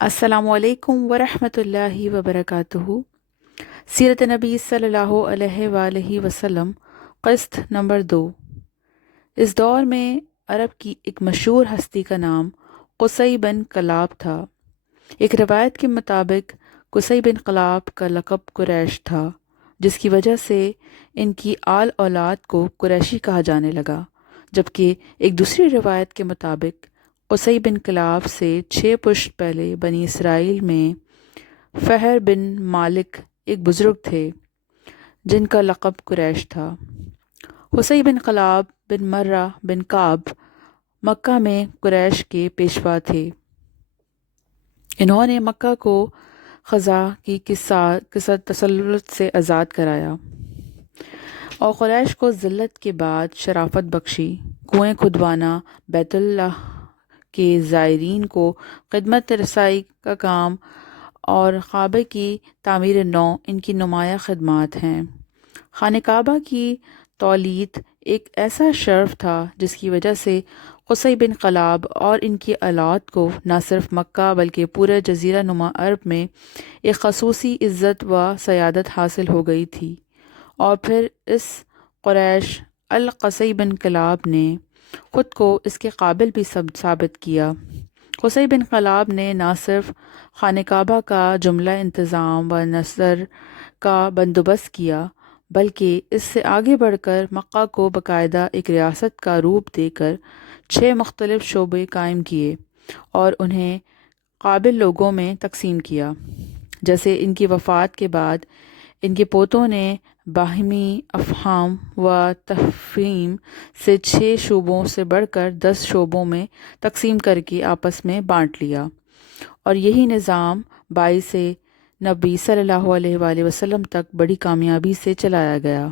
السلام علیکم ورحمۃ اللہ وبرکاتہ۔ سیرت نبی صلی اللہ علیہ وآلہ وسلم، قسط نمبر 2۔ اس دور میں عرب کی ایک مشہور ہستی کا نام قصی بن کلاب تھا۔ ایک روایت کے مطابق قصی بن کلاب کا لقب قریش تھا، جس کی وجہ سے ان کی آل اولاد کو قریشی کہا جانے لگا، جبکہ ایک دوسری روایت کے مطابق قصی بن کلاب سے 6 پشت پہلے بنی اسرائیل میں فہر بن مالک ایک بزرگ تھے جن کا لقب قریش تھا۔ قصی بن کلاب بن مرہ بن کعب مکہ میں قریش کے پیشوا تھے۔ انہوں نے مکہ کو خزاں کی تسلط سے آزاد کرایا اور قریش کو ذلت کے بعد شرافت بخشی۔ کنویں کھدوانا، بیت اللہ کے زائرین کو خدمت رسائی کا کام اور کعبہ کی تعمیر نو ان کی نمایاں خدمات ہیں۔ خانہ کعبہ کی تولید ایک ایسا شرف تھا جس کی وجہ سے قصی بن کلاب اور ان کی اولاد کو نہ صرف مکہ بلکہ پورے جزیرہ نما عرب میں ایک خصوصی عزت و سیادت حاصل ہو گئی تھی۔ اور پھر اس قریش القصی بن کلاب نے خود کو اس کے قابل بھی ثابت کیا۔ قصی بن کلاب نے نہ صرف خانہ کعبہ کا جملہ انتظام و نثر کا بندوبست کیا، بلکہ اس سے آگے بڑھ کر مکہ کو باقاعدہ ایک ریاست کا روپ دے کر 6 مختلف شعبے قائم کیے اور انہیں قابل لوگوں میں تقسیم کیا۔ جیسے ان کی وفات کے بعد ان کے پوتوں نے باہمی افہام و تفہیم سے 6 شعبوں سے بڑھ کر 10 شعبوں میں تقسیم کر کے آپس میں بانٹ لیا، اور یہی نظام باعث نبی صلی اللہ علیہ وآلہ وسلم تک بڑی کامیابی سے چلایا گیا۔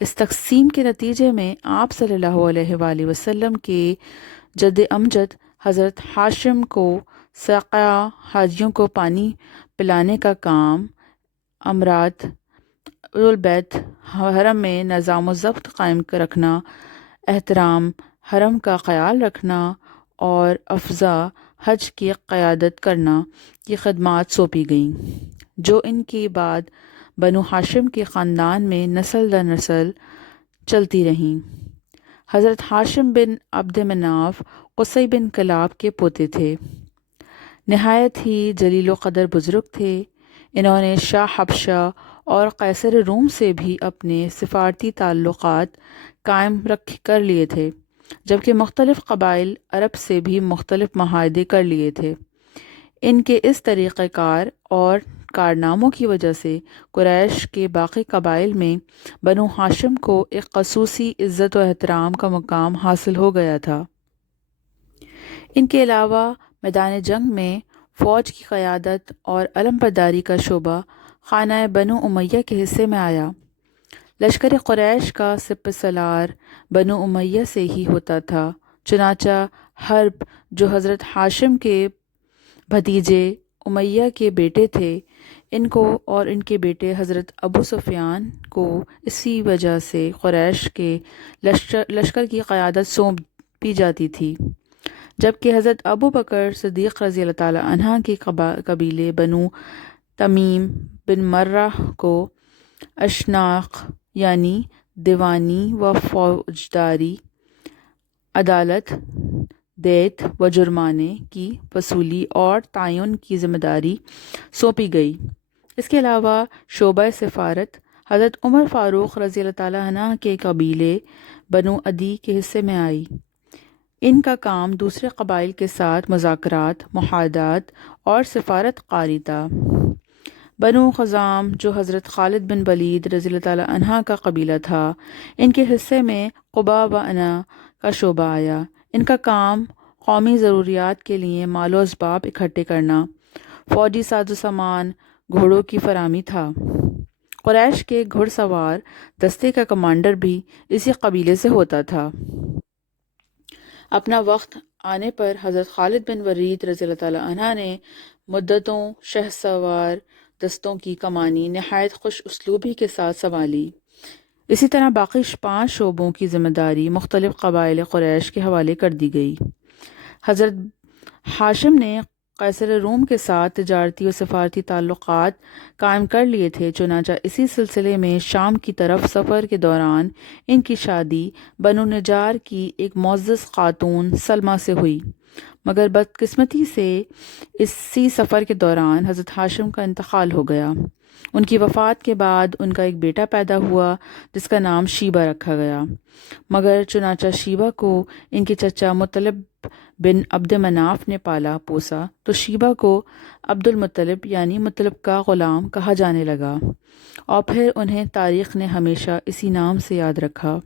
اس تقسیم کے نتیجے میں آپ صلی اللہ علیہ وآلہ وسلم کے جد امجد حضرت ہاشم کو ساقیہ حاجیوں کو پانی پلانے کا کام، امراۃ البیت، حرم میں نظام و ضبط قائم رکھنا، احترام حرم کا خیال رکھنا اور افضاء حج کی قیادت کرنا کی خدمات سونپی گئیں، جو ان کے بعد بنو ہاشم کے خاندان میں نسل در نسل چلتی رہیں۔ حضرت ہاشم بن عبد مناف قصی بن کلاب کے پوتے تھے۔ نہایت ہی جلیل و قدر بزرگ تھے۔ انہوں نے شاہ حبشہ اور قیصر روم سے بھی اپنے سفارتی تعلقات قائم کر لیے تھے، جبکہ مختلف قبائل عرب سے بھی مختلف معاہدے کر لیے تھے۔ ان کے اس طریقہ کار اور کارناموں کی وجہ سے قریش کے باقی قبائل میں بنو ہاشم کو ایک خصوصی عزت و احترام کا مقام حاصل ہو گیا تھا۔ ان کے علاوہ میدان جنگ میں فوج کی قیادت اور علم برداری کا شعبہ خانہ بنو امیہ کے حصے میں آیا۔ لشکر قریش کا سپہ سالار بنو امیہ سے ہی ہوتا تھا، چنانچہ حرب جو حضرت ہاشم کے بھتیجے امیہ کے بیٹے تھے، ان کو اور ان کے بیٹے حضرت ابو سفیان کو اسی وجہ سے قریش کے لشکر کی قیادت سونپی جاتی تھی، جبکہ حضرت ابو بکر صدیق رضی اللہ تعالیٰ عنہ کے قبیلے بنو تمیم بن مرہ کو اشناق یعنی دیوانی و فوجداری، عدالت، دیت و جرمانے کی وصولی اور تعین کی ذمہ داری سونپی گئی۔ اس کے علاوہ شعبہ سفارت حضرت عمر فاروق رضی اللہ تعالیٰ عنہ کے قبیلے بنو عدی کے حصے میں آئی۔ ان کا کام دوسرے قبائل کے ساتھ مذاکرات، معاہدات اور سفارت کاری تھا۔ بنو خزام جو حضرت خالد بن ولید رضی اللہ تعالیٰ عنہ کا قبیلہ تھا، ان کے حصے میں قبا و انا کا شعبہ آیا۔ ان کا کام قومی ضروریات کے لیے مال و اسباب اکٹھے کرنا، فوجی ساز و سامان، گھوڑوں کی فراہمی تھا۔ قریش کے گھڑ سوار دستے کا کمانڈر بھی اسی قبیلے سے ہوتا تھا۔ اپنا وقت آنے پر حضرت خالد بن ولید رضی اللہ تعالیٰ عنہ نے مدتوں شہ سوار دستوں کی کمانی نہایت خوش اسلوبی کے ساتھ سنبھالی۔ اسی طرح باقی 5 شعبوں کی ذمہ داری مختلف قبائل قریش کے حوالے کر دی گئی۔ حضرت ہاشم نے قیصر روم کے ساتھ تجارتی و سفارتی تعلقات قائم کر لیے تھے، چنانچہ اسی سلسلے میں شام کی طرف سفر کے دوران ان کی شادی بنو نجار کی ایک معزز خاتون سلمہ سے ہوئی، مگر بدقسمتی سے اسی سفر کے دوران حضرت ہاشم کا انتقال ہو گیا۔ ان کی وفات کے بعد ان کا ایک بیٹا پیدا ہوا جس کا نام شیبہ رکھا گیا، مگر چنانچہ شیبہ کو ان کے چچا مطلب بن عبد مناف نے پالا پوسا تو شیبہ کو عبد المطلب یعنی مطلب کا غلام کہا جانے لگا، اور پھر انہیں تاریخ نے ہمیشہ اسی نام سے یاد رکھا۔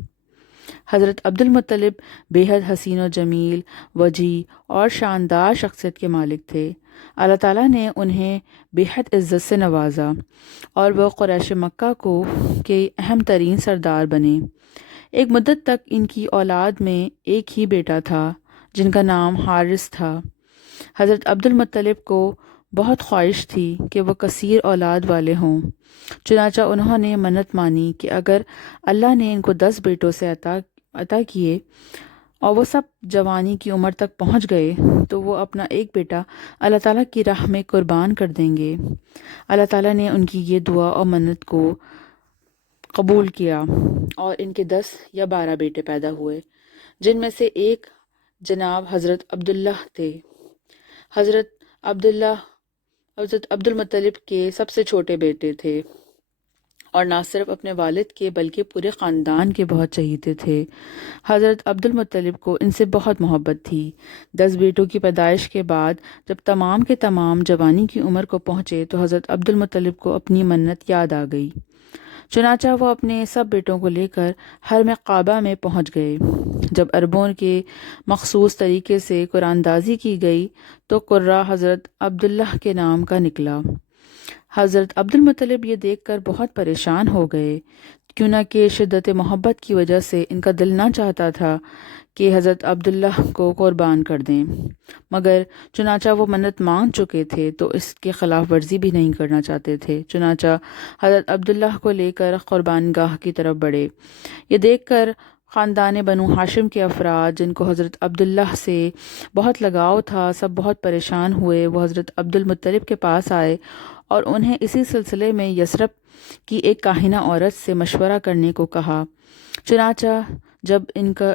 حضرت عبد المطلب بے حد حسین و جمیل، وجیح اور شاندار شخصیت کے مالک تھے۔ اللہ تعالیٰ نے انہیں بے حد عزت سے نوازا اور وہ قریش مکہ کے اہم ترین سردار بنے۔ ایک مدت تک ان کی اولاد میں ایک ہی بیٹا تھا جن کا نام حارث تھا۔ حضرت عبد المطلب کو بہت خواہش تھی کہ وہ کثیر اولاد والے ہوں، چنانچہ انہوں نے منت مانی کہ اگر اللہ نے ان کو 10 بیٹوں سے عطا کیے اور وہ سب جوانی کی عمر تک پہنچ گئے تو وہ اپنا ایک بیٹا اللہ تعالیٰ کی راہ میں قربان کر دیں گے۔ اللہ تعالیٰ نے ان کی یہ دعا اور منت کو قبول کیا اور ان کے 10 یا 12 بیٹے پیدا ہوئے، جن میں سے ایک جناب حضرت عبداللہ تھے۔ حضرت عبد المطلب کے سب سے چھوٹے بیٹے تھے اور نہ صرف اپنے والد کے بلکہ پورے خاندان کے بہت چہیتے تھے۔ حضرت عبد المطلب کو ان سے بہت محبت تھی۔ 10 بیٹوں کی پیدائش کے بعد جب تمام کے تمام جوانی کی عمر کو پہنچے تو حضرت عبد المطلب کو اپنی منت یاد آ گئی، چنانچہ وہ اپنے سب بیٹوں کو لے کر حرم کعبہ میں پہنچ گئے۔ جب عربوں کے مخصوص طریقے سے قرآن دازی کی گئی تو قرہ حضرت عبداللہ کے نام کا نکلا۔ حضرت عبد المطلب یہ دیکھ کر بہت پریشان ہو گئے، کیوں نہ کہ شدت محبت کی وجہ سے ان کا دل نہ چاہتا تھا کہ حضرت عبداللہ کو قربان کر دیں، مگر چنانچہ وہ منت مانگ چکے تھے تو اس کے خلاف ورزی بھی نہیں کرنا چاہتے تھے، چنانچہ حضرت عبداللہ کو لے کر قربان گاہ کی طرف بڑھے۔ یہ دیکھ کر خاندان بنو ہاشم کے افراد جن کو حضرت عبداللہ سے بہت لگاؤ تھا سب بہت پریشان ہوئے۔ وہ حضرت عبد المطلب کے پاس آئے اور انہیں اسی سلسلے میں یثرب کی ایک کاہنہ عورت سے مشورہ کرنے کو کہا، چنانچہ جب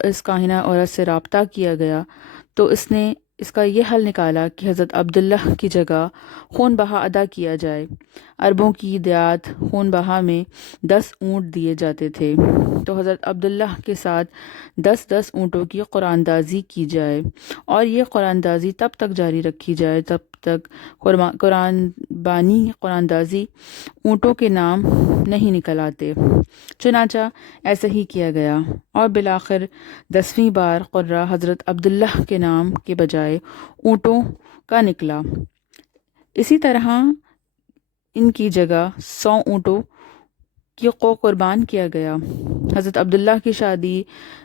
اس کاہنہ عورت سے رابطہ کیا گیا تو اس نے اس کا یہ حل نکالا کہ حضرت عبداللہ کی جگہ خون بہا ادا کیا جائے۔ عربوں کی دیات خون بہا میں 10 اونٹ دیے جاتے تھے، تو حضرت عبداللہ کے ساتھ 10 اونٹوں کی قرآن دازی کی جائے اور یہ قرآن دازی تب تک جاری رکھی جائے تب تک قرآن دازی اونٹوں کے نام نہیں نکل آتے۔ چنانچہ ایسا ہی کیا گیا اور بالآخر 10ویں بار قرہ حضرت عبداللہ کے نام کے بجائے اونٹوں کا نکلا۔ اسی طرح ان کی جگہ 100 اونٹوں کو قربان کیا گیا۔ حضرت عبداللہ کی شادی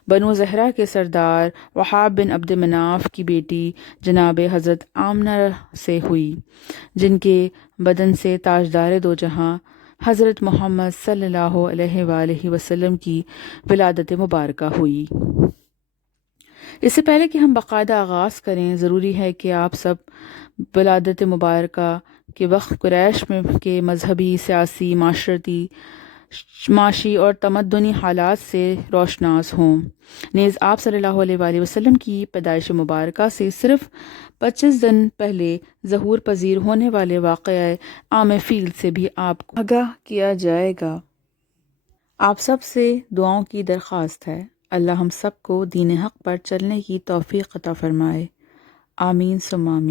بنو زہرہ کے سردار وہاب بن عبد مناف کی بیٹی جناب حضرت آمنہ سے ہوئی، جن کے بدن سے تاجدار دو جہاں حضرت محمد صلی اللہ علیہ وآلہ وسلم کی ولادت مبارکہ ہوئی۔ اس سے پہلے کہ ہم باقاعدہ آغاز کریں، ضروری ہے کہ آپ سب ولادت مبارکہ کے وقت قریش میں کے مذہبی، سیاسی، معاشی اور تمدنی حالات سے روشناس ہوں۔ نیز آپ صلی اللہ علیہ وآلہ وسلم کی پیدائش مبارکہ سے صرف 25 دن پہلے ظہور پذیر ہونے والے واقعہ عام فیل سے بھی آپ کو آگاہ کیا جائے گا۔ آپ سب سے دعاؤں کی درخواست ہے، اللہ ہم سب کو دین حق پر چلنے کی توفیق عطا فرمائے، آمین ثم آمین۔